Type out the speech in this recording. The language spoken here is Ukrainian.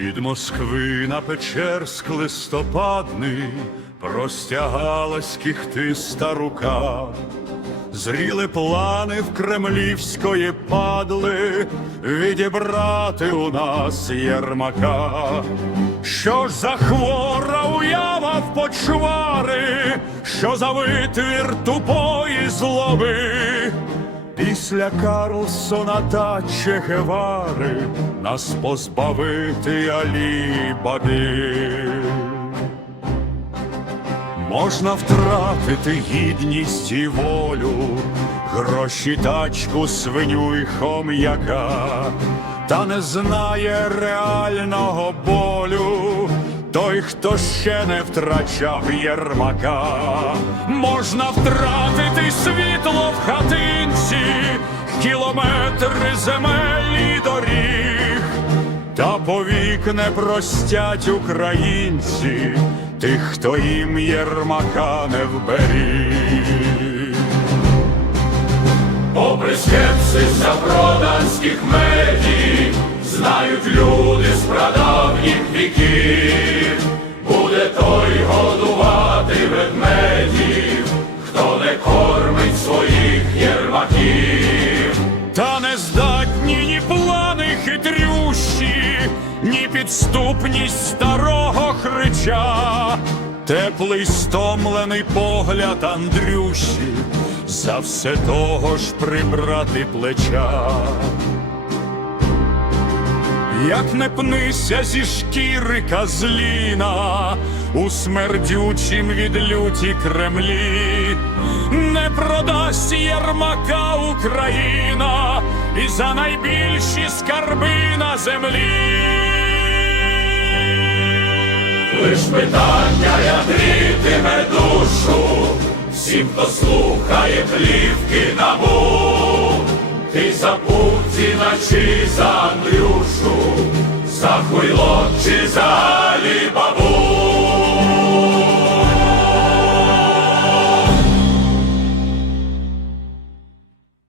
Від Москви на Печерськ листопадний простягалась кіхтиста рука. Зріли плани в кремлівської падли відібрати у нас Єрмака. Що ж за хвора уява в почвари, що за витвір тупої злоби? Після Карлсона та Чегевари нас позбавити алібаби. Можна втратити гідність і волю, гроші, тачку, свиню і хом'яка, та не знає реального болю. Той, хто ще не втрачав Єрмака, можна втратити світло в хатинці, кілометри земель і доріг, та повік не простять українці тих, хто їм Єрмака не вберіг. Попри скепсис запроданських медій, знають люди з прадавніх віків, Та не здатні ні плани хитрющі, ні підступність старого хрича, теплий стомлений погляд Андрюші, за все того ж прибрати плеча. Як не пнися зі шкіри козліна у смердючім від люті Кремлі, не продасть Єрмака Україна і за найбільші скарби на землі. Лиш питання рятитиме душу, всім, хто слухає плівки набу. Ти за Путіна чи за Андрюшу, за хуйло чи.